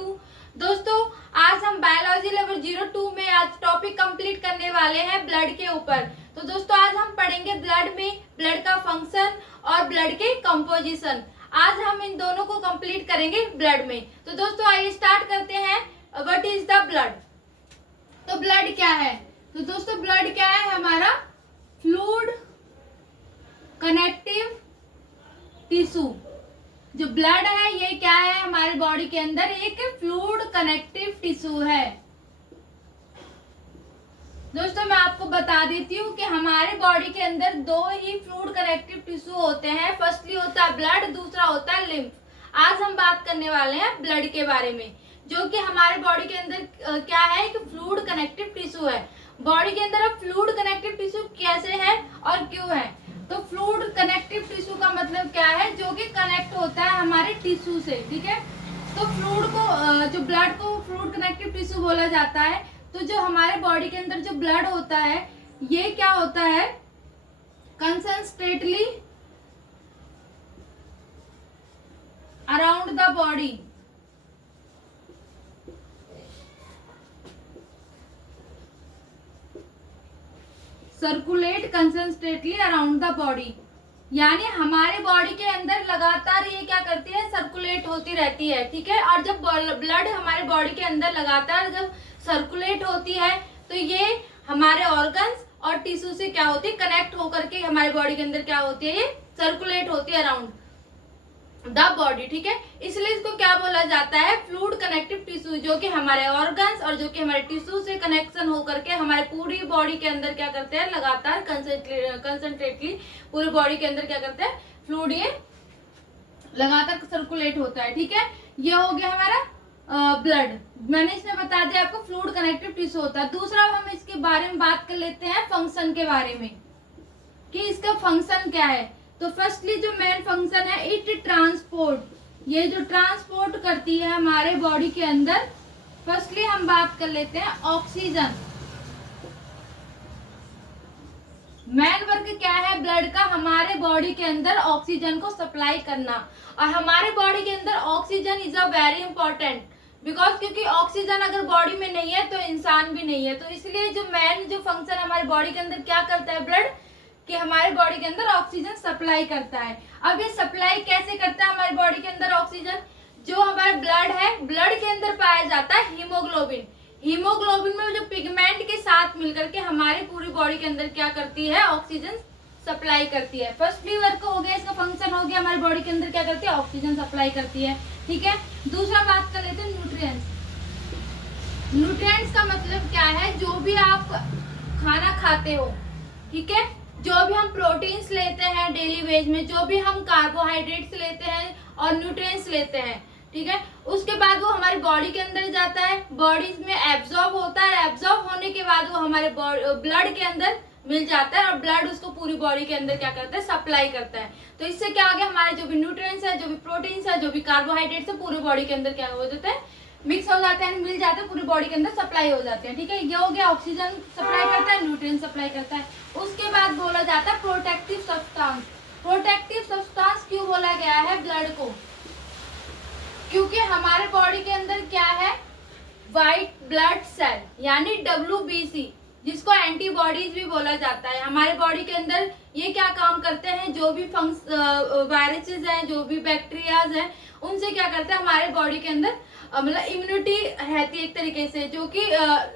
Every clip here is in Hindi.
02। दोस्तों आज हम बायोलॉजी लेवल 02 में आज टॉपिक कंप्लीट करने वाले हैं ब्लड के ऊपर। तो दोस्तों आज हम पढ़ेंगे ब्लड में ब्लड का फंक्शन और ब्लड के कंपोजिशन। आज हम इन दोनों को कंप्लीट करेंगे ब्लड में। तो दोस्तों आइए स्टार्ट करते हैं। What is the blood? तो ब्लड क्या है? तो दोस्तों ब्लड क्या है? हमारा फ्लूइड कनेक्टिव टिश्यू। जो ब्लड है ये क्या है? हमारे बॉडी के अंदर एक फ्लूइड कनेक्टिव टिश्यू है। दोस्तों मैं आपको बता देती हूँ कि हमारे बॉडी के अंदर दो ही फ्लूइड कनेक्टिव टिश्यू होते हैं। फर्स्टली होता है ब्लड, दूसरा होता है लिम्फ। आज हम बात करने वाले हैं ब्लड के बारे में, जो कि हमारे बॉडी के अंदर क्या है? एक फ्लूइड कनेक्टिव टिश्यू है। बॉडी के अंदर अब फ्लूइड कनेक्टिव टिश्यू कैसे है और क्यों है? तो फ्लूइड कनेक्टिव टिश्यू का मतलब क्या है? जो कि कनेक्ट होता है हमारे टिश्यू से, ठीक है। तो फ्लूइड को जो ब्लड को फ्लूइड कनेक्टिव टिश्यू बोला जाता है। तो जो हमारे बॉडी के अंदर जो ब्लड होता है ये क्या होता है? Concentrically around the body, circulate concentrically around the body, यानी हमारे बॉडी के अंदर लगातार ये क्या करती है? सर्कुलेट होती रहती है, ठीक है। और जब ब्लड हमारे बॉडी के अंदर लगातार जब सर्कुलेट होती है तो ये हमारे ऑर्गन्स और टिश्यू से क्या होती है? कनेक्ट होकर के हमारे बॉडी के अंदर क्या होती है? ये सर्कुलेट होती है अराउंड द बॉडी, ठीक है। इसलिए इसको क्या बोला जाता है? फ्लूइड कनेक्टिव टिश्यू, जो कि हमारे ऑर्गन्स और जो कि हमारे टिश्यू से कनेक्शन होकर के हमारे पूरी बॉडी के अंदर क्या करते हैं? लगातार कंसंट्रेटली पूरी बॉडी के अंदर क्या करते हैं? फ्लूइड ये लगातार सर्कुलेट होता है, ठीक है। ये हो गया हमारा ब्लड। मैंने इसमें बता दिया आपको फ्लूइड कनेक्टिव टिश्यू होता है। दूसरा हम इसके बारे में बात कर लेते हैं फंक्शन के बारे में, कि इसका फंक्शन क्या है। तो फर्स्टली जो मेन फंक्शन है, इट ट्रांसपोर्ट, ये जो ट्रांसपोर्ट करती है हमारे बॉडी के अंदर। फर्स्टली हम बात कर लेते हैं ऑक्सीजन। मेन वर्क क्या है ब्लड का? हमारे बॉडी के अंदर ऑक्सीजन को सप्लाई करना। और हमारे बॉडी के अंदर oxygen is a very important, because क्योंकि ऑक्सीजन अगर बॉडी में नहीं है तो इंसान भी नहीं है। तो इसलिए जो मेन जो फंक्शन हमारे बॉडी के अंदर क्या करता है ब्लड, कि हमारे बॉडी के अंदर ऑक्सीजन सप्लाई करता है। अब ये सप्लाई कैसे करता है हमारी बॉडी के अंदर ऑक्सीजन? जो हमारा ब्लड है, ब्लड के अंदर पाया जाता है हीमोग्लोबिन। हीमोग्लोबिन में जो पिगमेंट के साथ मिलकर के हमारी पूरी बॉडी के अंदर क्या करती है? ऑक्सीजन सप्लाई करती है। फर्स्टली वर्क हो गया, इसका फंक्शन हो गया, हमारी बॉडी के अंदर क्या करती है? ऑक्सीजन सप्लाई करती है, ठीक है। दूसरा बात कर लेते हैं न्यूट्रिएंट्स। न्यूट्रिएंट्स का मतलब क्या है? जो भी आप खाना खाते हो, ठीक है, जो भी हम प्रोटीन्स लेते हैं डेली वेज में, जो भी हम कार्बोहाइड्रेट्स लेते हैं और न्यूट्रिएंट्स लेते हैं, ठीक है, उसके बाद वो हमारी बॉडी के अंदर जाता है, बॉडी में एब्जॉर्ब होता है। एब्जॉर्ब होने के बाद वो हमारे ब्लड के अंदर मिल जाता है और ब्लड उसको पूरी बॉडी के अंदर क्या करता है? सप्लाई करता है। तो इससे क्या हो गया? हमारे जो भी न्यूट्रिएंट्स है, जो भी प्रोटीन्स है, जो भी कार्बोहाइड्रेट्स है, पूरी बॉडी के अंदर क्या हो जाता है? मिक्स हो जाते हैं, मिल जाते हैं, पूरी बॉडी के अंदर सप्लाई हो जाते हैं, ठीक है। ये हो गया ऑक्सीजन सप्लाई करता है, न्यूट्रिएंट सप्लाई करता है। उसके बाद बोला जाता है प्रोटेक्टिव सब्सटेंस। प्रोटेक्टिव सब्सटेंस क्यों बोला गया है ब्लड को? क्योंकि हमारे बॉडी के अंदर क्या है? व्हाइट ब्लड सेल, यानी WBC, जिसको एंटीबॉडीज भी बोला जाता है। हमारे बॉडी के अंदर ये क्या काम करते हैं? जो भी वायरसेस हैं, जो भी बैक्टीरियाज हैं, उनसे क्या करते हैं? हमारे बॉडी के अंदर मतलब इम्यूनिटी रहती है एक तरीके से, जो कि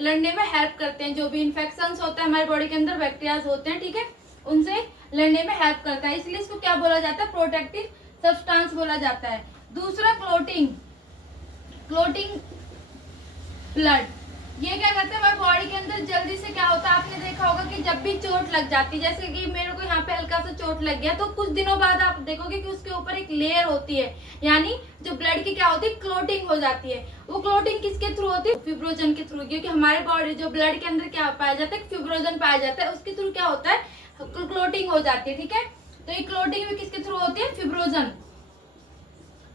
लड़ने में हेल्प करते हैं। जो भी इन्फेक्शंस होता है हमारे बॉडी के अंदर, बैक्टीरियाज होते हैं, ठीक है, उनसे लड़ने में हेल्प करता है। इसलिए इसको क्या बोला जाता है? प्रोटेक्टिव सब्सटेंस बोला जाता है। दूसरा क्लोटिंग। क्लोटिंग ब्लड, ये क्या करते हैं? हमारे बॉडी के अंदर जल्दी से क्या होता है? आपने देखा होगा कि जब भी चोट लग जाती है, जैसे कि मेरे को यहाँ पे हल्का सा चोट लग गया, तो कुछ दिनों बाद आप देखोगे कि उसके ऊपर एक लेयर होती है, यानी जो ब्लड की क्या होती है? क्लोटिंग हो जाती है। वो क्लोटिंग किसके थ्रू होती है? फिब्रोजन के थ्रू। क्योंकि हमारे बॉडी जो ब्लड के अंदर क्या पाया जाता है? फिब्रोजन पाया जाता है, उसके थ्रू क्या होता है? क्लोटिंग हो जाती है, ठीक है। तो ये क्लोटिंग भी किसके थ्रू होती है? फिब्रोजन।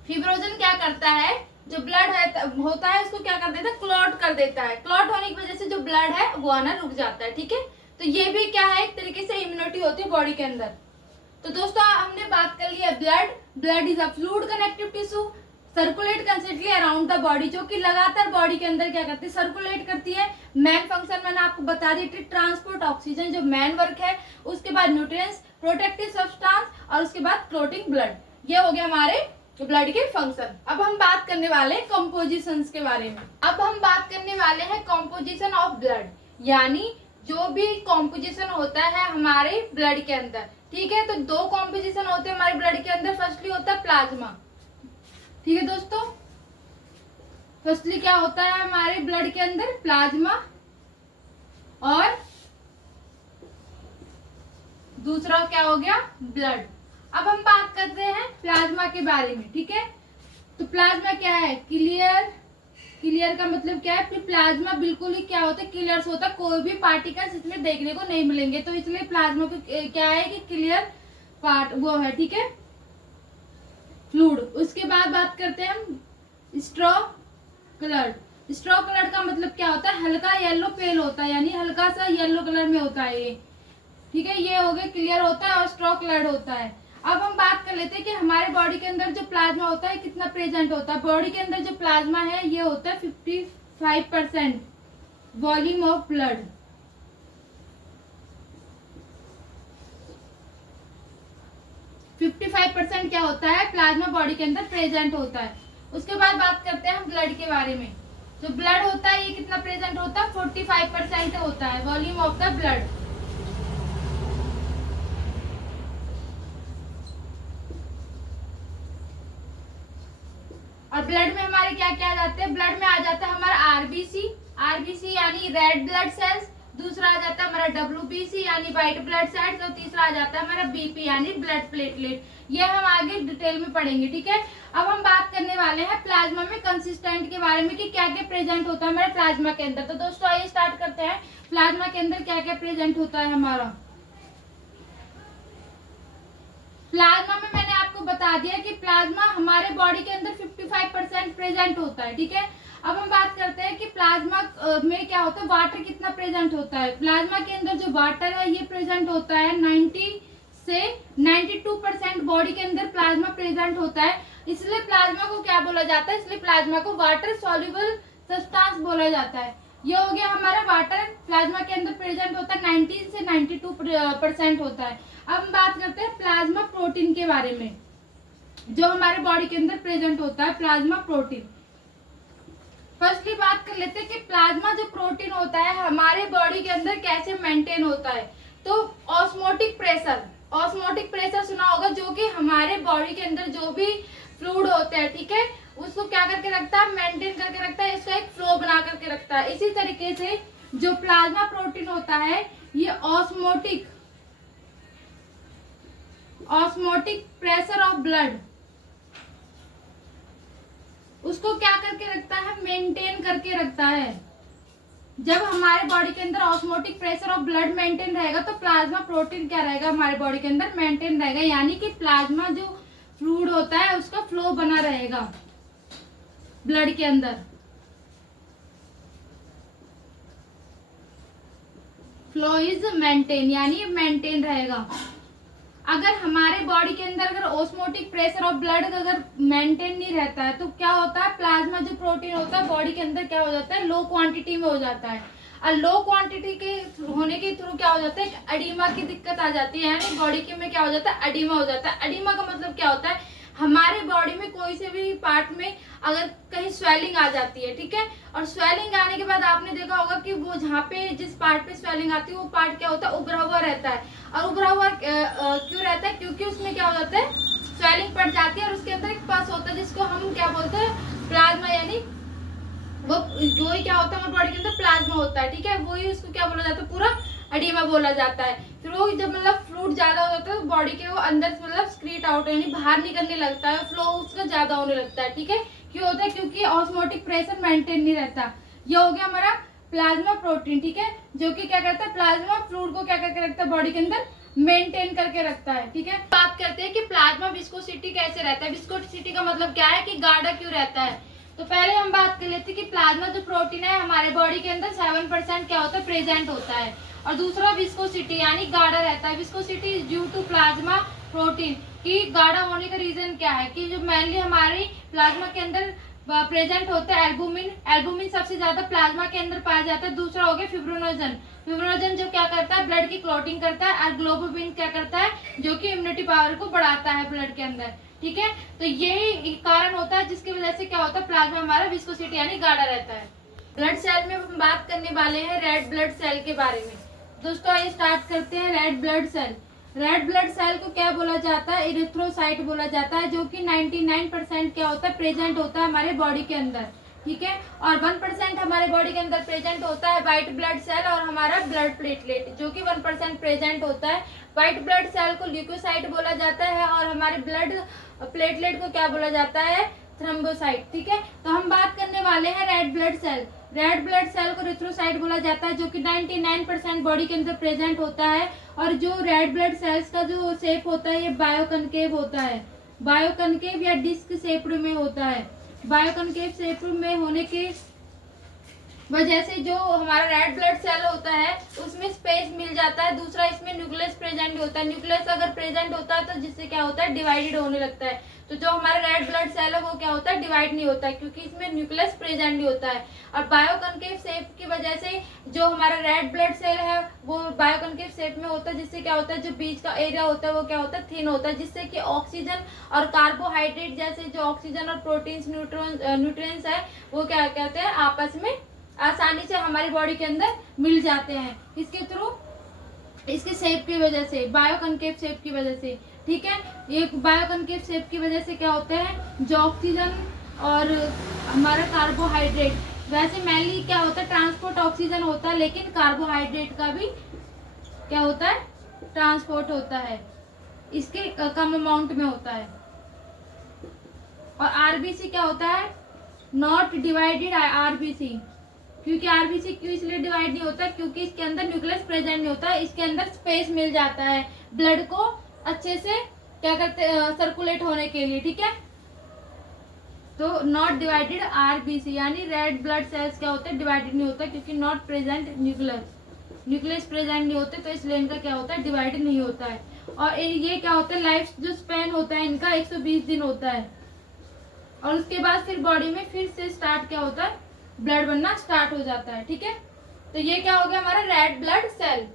फिब्रोजन क्या करता है? जो ब्लड है होता है उसको क्या कर देता है? क्लॉट कर देता है। क्लॉट होने की वजह से जो ब्लड है वो आना रुक जाता है, ठीक है। तो ये भी क्या है? एक तरीके से इम्यूनिटी होती है बॉडी के अंदर। तो दोस्तों हमने बात कर ली है blood. Blood is a fluid connective tissue. Circulate consistently around the body, जो कि लगातार बॉडी के अंदर क्या करती है, सर्कुलेट करती है। मेन फंक्शन मैंने आपको बता दी थी, ट्रांसपोर्ट ऑक्सीजन जो मेन वर्क है, उसके बाद न्यूट्रिएंट्स, प्रोटेक्टिव सब्सटेंस, और उसके बाद क्लोटिंग ब्लड। ये हो गया हमारे ब्लड के फंक्शन। अब हम बात करने वाले हैं कंपोजिशंस के बारे में। अब हम बात करने वाले हैं कंपोजिशन ऑफ ब्लड, यानी जो भी कॉम्पोजिशन होता है हमारे ब्लड के अंदर, ठीक है। तो दो कॉम्पोजिशन होते हैं हमारे ब्लड के अंदर। फर्स्टली होता है प्लाज्मा, ठीक है दोस्तों। फर्स्टली क्या होता है हमारे ब्लड के अंदर, प्लाज्मा, और दूसरा क्या हो गया, ब्लड। अब हम बात करते हैं प्लाज्मा के बारे में, ठीक है। तो प्लाज्मा क्या है, क्लियर। क्लियर का मतलब क्या है, प्लाज्मा बिल्कुल ही क्या होता है, क्लियर होता है, कोई भी पार्टिकल्स इसमें देखने को नहीं मिलेंगे। तो इसलिए प्लाज्मा को क्या है कि क्लियर पार्ट वो है, ठीक है, फ्लूइड। उसके बाद बात करते हैं हम स्ट्रॉ कलर। स्ट्रॉ कलर का मतलब क्या होता है, हल्का येलो पेल होता है, यानी हल्का सा येलो कलर में होता है ये, ठीक है। ये हो गया क्लियर होता है और स्ट्रॉ कलर होता है। अब हम बात कर लेते हैं कि हमारे बॉडी के अंदर जो प्लाज्मा होता है कितना प्रेजेंट होता है। बॉडी के अंदर जो प्लाज्मा है ये होता है 55% वॉल्यूम ऑफ ब्लड। फिफ्टी 55% क्या होता है, प्लाज्मा बॉडी के अंदर प्रेजेंट होता है। उसके बाद बात करते हैं हम ब्लड के बारे में। जो ब्लड होता है ये कितना प्रेजेंट होता है, 45% होता है वॉल्यूम ऑफ द ब्लड। और ब्लड में हमारे क्या क्या आ जाते हैं, ब्लड में आ जाता है हमारा आरबीसी, आरबीसी यानी रेड ब्लड सेल्स। दूसरा आ जाता है हमारा डब्ल्यूबीसी यानी व्हाइट ब्लड सेल्स, और तीसरा आ जाता है हमारा बीपी यानी ब्लड प्लेटलेट। ये हम आगे डिटेल में पढ़ेंगे, ठीक है। अब हम बात करने वाले हैं प्लाज्मा में कंसिस्टेंट के बारे में कि क्या क्या प्रेजेंट होता है हमारे प्लाज्मा के अंदर। तो दोस्तों आइए स्टार्ट करते हैं, प्लाज्मा के अंदर क्या क्या प्रेजेंट होता है हमारा। प्लाज्मा में मैंने आपको बता दिया कि प्लाज्मा हमारे बॉडी के अंदर 55% प्रेजेंट होता है, ठीक है। अब हम बात करते हैं कि प्लाज्मा में क्या होता है, वाटर कितना प्रेजेंट होता है। प्लाज्मा के अंदर जो वाटर है ये प्रेजेंट होता है 90 से 92% बॉडी के अंदर प्लाज्मा प्रेजेंट होता है। इसलिए प्लाज्मा को क्या बोला जाता है, इसलिए प्लाज्मा को वाटर सॉल्युबल सब्सटेंस बोला जाता है। ये हो गया हमारा वाटर प्लाज्मा के अंदर प्रेजेंट होता है, 90 से 92% होता है। अब हम बात करते हैं प्लाज्मा प्रोटीन के बारे में, जो हमारे बॉडी के अंदर प्रेजेंट होता है, प्लाज्मा प्रोटीन। फर्स्टली बात कर लेते हैं कि प्लाज्मा जो प्रोटीन होता है हमारे बॉडी के अंदर कैसे मेंटेन होता है। तो ऑस्मोटिक प्रेशर, ऑस्मोटिक प्रेशर सुना होगा, जो कि हमारे बॉडी के अंदर जो भी फ्लूइड होते हैं, ठीक है, उसको क्या करके रखता है, मेंटेन करके रखता है, इसका एक फ्लो बना करके रखता है। इसी तरीके से जो प्लाज्मा प्रोटीन होता है ये ऑस्मोटिक प्रेशर ऑफ ब्लड उसको क्या करके रखता है, मेंटेन करके रखता है। जब हमारे बॉडी के अंदर osmotic pressure of blood maintain रहेगा तो प्लाज्मा प्रोटीन क्या रहेगा, हमारे बॉडी के अंदर मेंटेन रहेगा, यानी कि प्लाज्मा जो फ्लूइड होता है उसका फ्लो बना रहेगा ब्लड के अंदर। फ्लो इज मेंटेन, यानी मेंटेन रहेगा। अगर हमारे बॉडी के अंदर अगर ऑस्मोटिक प्रेशर ऑफ ब्लड अगर मेंटेन नहीं रहता है तो क्या होता है, प्लाज्मा जो प्रोटीन होता है बॉडी के अंदर क्या हो जाता है, लो क्वांटिटी में हो जाता है। और लो क्वांटिटी के होने के थ्रू क्या हो जाता है, एडिमा की दिक्कत आ जाती है, यानी बॉडी के में क्या हो जाता है, एडिमा हो जाता है। एडिमा का मतलब क्या होता है, हमारे बॉडी में कोई से भी पार्ट में अगर कहीं स्वेलिंग आ जाती है, ठीक है, और स्वेलिंग आने के बाद आपने देखा होगा कि वो जहाँ पे जिस पार्ट पे स्वेलिंग आती है वो पार्ट क्या होता है, उभरा हुआ रहता है। और उभरा हुआ क्यों रहता है, क्योंकि उसमें क्या हो जाता है, स्वेलिंग पड़ जाती है और उसके अंदर एक पस होता है जिसको हम क्या बोलते हैं, प्लाज्मा, यानी वही क्या होता है, हमारे बॉडी के अंदर प्लाज्मा होता है, ठीक है, वही उसको क्या बोला जाता है, पूरा एडिमा बोला जाता है। फिर वो जब मतलब फ्लूइड ज्यादा हो जाता है तो बॉडी के वो अंदर से मतलब स्क्रीट आउट यानी बाहर निकलने लगता है, फ्लो उसका ज्यादा होने लगता है, ठीक है। क्यों होता है, क्योंकि ऑस्मोटिक प्रेशर मेंटेन नहीं रहता। ये हो गया हमारा प्लाज्मा प्रोटीन, ठीक है, जो कि क्या करता है, प्लाज्मा फ्लूइड को क्या करके रखता है, बॉडी के अंदर मेंटेन करके रखता है, ठीक है। बात करते हैं कि प्लाज्मा विस्कोसिटी कैसे रहता है। विस्कोसिटी का मतलब क्या है कि गाढ़ा क्यों रहता है। तो पहले हम बात कर लेते हैं कि प्लाज्मा जो प्रोटीन है हमारे बॉडी के अंदर 7% क्या होता है, प्रेजेंट होता है। और दूसरा विस्कोसिटी यानी गाढ़ा रहता है। Viscosity is due to plasma protein. कि गाढ़ा होने का रीजन क्या है, कि जो मेनली हमारी प्लाज्मा के अंदर प्रेजेंट होता है एल्बुमिन। एल्बुमिन सबसे ज्यादा प्लाज्मा के अंदर पाया जाता है। दूसरा हो गया फिब्रोनोजन। फिब्रोनोजन जो क्या करता है, ब्लड की क्लॉटिंग करता है। और ग्लोबुलिन क्या करता है, जो कि इम्यूनिटी पावर को बढ़ाता है ब्लड के अंदर। ठीक है, तो यही कारण होता है जिसकी वजह से क्या होता है, प्लाज्मा हमारा विस्कोसिटी यानी गाढ़ा रहता है। ब्लड सेल में हम बात करने वाले हैं रेड ब्लड सेल के बारे में। दोस्तों आइए स्टार्ट करते हैं। Red blood cell, red blood cell को क्या बोला जाता है, इरिथ्रोसाइट बोला जाता है, जो कि 99% क्या होता है, प्रेजेंट होता है हमारे बॉडी के अंदर। ठीक है, और 1% हमारे बॉडी के अंदर प्रेजेंट होता है व्हाइट ब्लड सेल और हमारा ब्लड प्लेटलेट, जो कि 1% प्रेजेंट होता है। व्हाइट ब्लड सेल को ल्यूकोसाइट बोला जाता है और हमारे ब्लड प्लेटलेट को क्या बोला जाता है, थ्रोम्बोसाइट। ठीक है, तो हम बात करने वाले हैं red blood cell. Red blood cell को इरिथ्रोसाइट बोला जाता है, जो कि 99% बॉडी के अंदर प्रेजेंट होता है। और जो रेड ब्लड सेल्स का जो शेप होता है, ये बायोकनकेव होता है। बायोकनकेव या डिस्क शेप में होता है। बायोकनकेव शेप में होने के वजह से जो हमारा रेड ब्लड सेल होता है उसमें स्पेस मिल जाता है। दूसरा, इसमें न्यूक्लियस प्रेजेंट होता है। न्यूक्लियस अगर प्रेजेंट होता है तो जिससे क्या होता है, डिवाइडेड होने लगता है। तो जो हमारा रेड ब्लड सेल है वो क्या होता है, डिवाइड नहीं होता है, क्योंकि इसमें न्यूक्लियस प्रेजेंट नहीं होता है। और बायोकनकेव शेप की वजह से जो हमारा रेड ब्लड सेल है वो बायोकनकेव शेप में होता है, जिससे क्या होता है, जो बीच का एरिया होता है वो क्या होता है, थिन होता है, जिससे कि ऑक्सीजन और कार्बोहाइड्रेट जैसे जो ऑक्सीजन और प्रोटीन्स न्यूट्रिएंट्स है वो क्या कहते हैं, आपस में आसानी से हमारी बॉडी के अंदर मिल जाते हैं। इसके थ्रू, इसके शेप की वजह से, बायोकनकेव शेप की वजह से। ठीक है, ये बायोकनकेव शेप की वजह से क्या होता है, जो ऑक्सीजन और हमारा कार्बोहाइड्रेट, वैसे मेनली क्या होता है, ट्रांसपोर्ट ऑक्सीजन होता है, लेकिन कार्बोहाइड्रेट का भी क्या होता है, ट्रांसपोर्ट होता है, इसके कम अमाउंट में होता है। और आरबीसी क्या होता है, नॉट डिवाइडेड आरबीसी। क्योंकि आरबीसी क्यों इसलिए डिवाइड नहीं होता, क्योंकि इसके अंदर न्यूक्लियस प्रेजेंट नहीं होता, इसके अंदर स्पेस मिल जाता है ब्लड को अच्छे से क्या करते, सर्कुलेट होने के लिए। ठीक है, तो नॉट डिवाइडेड आरबीसी यानी रेड ब्लड सेल्स क्या होते हैं, डिवाइडेड नहीं होता, क्योंकि नॉट प्रेजेंट न्यूक्लियस प्रेजेंट नहीं होते, तो इसलिए इनका क्या होता है, डिवाइडेड नहीं होता है। और ये क्या होता है, लाइफ जो स्पैन होता है इनका 120 दिन होता है। और उसके बाद फिर बॉडी में फिर से स्टार्ट क्या होता है, ब्लड बनना स्टार्ट हो जाता है। ठीक है, तो ये क्या हो गया हमारा रेड ब्लड सेल।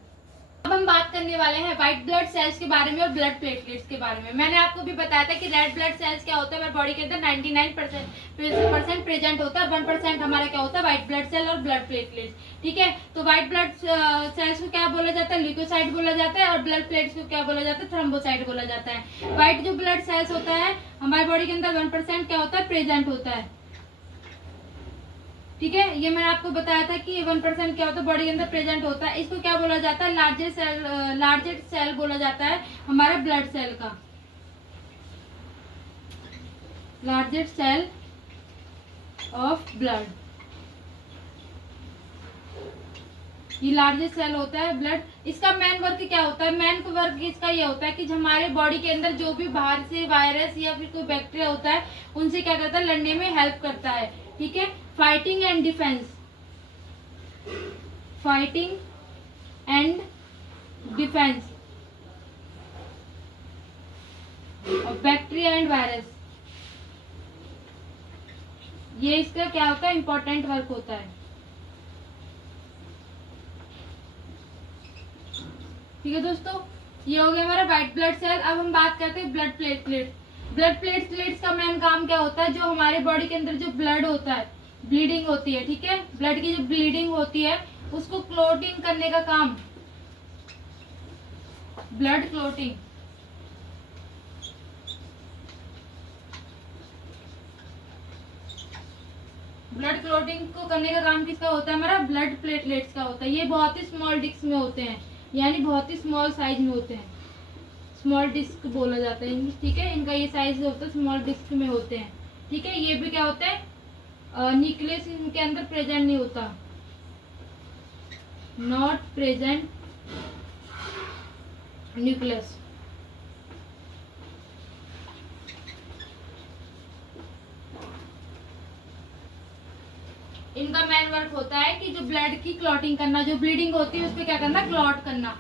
अब हम बात करने वाले हैं व्हाइट ब्लड सेल्स के बारे में और ब्लड प्लेटलेट्स के बारे में। मैंने आपको भी बताया था कि रेड ब्लड सेल्स क्या होता है, हमारे बॉडी के अंदर 99% प्रेजेंट होता है, और 1% हमारा क्या होता है, व्हाइट ब्लड सेल और ब्लड प्लेटलेट्स। ठीक है, तो व्हाइट ब्लड सेल्स को क्या बोला जाता है, ल्यूकोसाइट बोला जाता है, और ब्लड प्लेट्स को क्या बोला जाता है, थ्रोम्बोसाइट बोला जाता है। व्हाइट जो ब्लड सेल्स होता है हमारे बॉडी के अंदर 1% क्या होता है, प्रेजेंट होता है। ठीक है, ये मैंने आपको बताया था कि 1% क्या होता है, बॉडी के अंदर प्रेजेंट होता है। इसको क्या बोला जाता है, लार्जेस्ट सेल बोला जाता है हमारे ब्लड सेल का, लार्जेस्ट सेल ऑफ ब्लड। ये लार्जेस्ट सेल होता है ब्लड। इसका मेन वर्क क्या होता है, मेन वर्क इसका ये होता है कि हमारे बॉडी के अंदर जो भी बाहर से वायरस या फिर कोई बैक्टीरिया होता है उनसे क्या करता है, लड़ने में हेल्प करता है। ठीक है, fighting and defence, fighting and defence of bacteria and virus, ये इसका क्या होता है, इंपॉर्टेंट वर्क होता है। ठीक है दोस्तों, ये हो गया हमारा व्हाइट ब्लड सेल। अब हम बात करते हैं ब्लड प्लेटलेट। ब्लड प्लेटलेट्स का मेन काम क्या होता है, जो हमारे बॉडी के अंदर जो ब्लड होता है, ब्लीडिंग होती है, ठीक है, ब्लड की जो ब्लीडिंग होती है उसको क्लोटिंग करने का काम, ब्लड क्लोटिंग। ब्लड क्लोटिंग को करने का काम किसका होता है, हमारा ब्लड प्लेटलेट्स का होता है। ये बहुत ही स्मॉल डिस्क में होते हैं, यानी बहुत ही स्मॉल साइज में होते हैं, स्मॉल डिस्क बोला जाता है। ठीक है, इनका ये साइज होता है, स्मॉल डिस्क में होते हैं। ठीक है, ये भी क्या होता है, न्यूक्लियस इनके अंदर प्रेजेंट नहीं होता, नॉट प्रेजेंट न्यूक्लियस। इनका मेन वर्क होता है कि जो ब्लड की क्लॉटिंग करना, जो ब्लीडिंग होती है उस पर क्या करना, क्लॉट करना।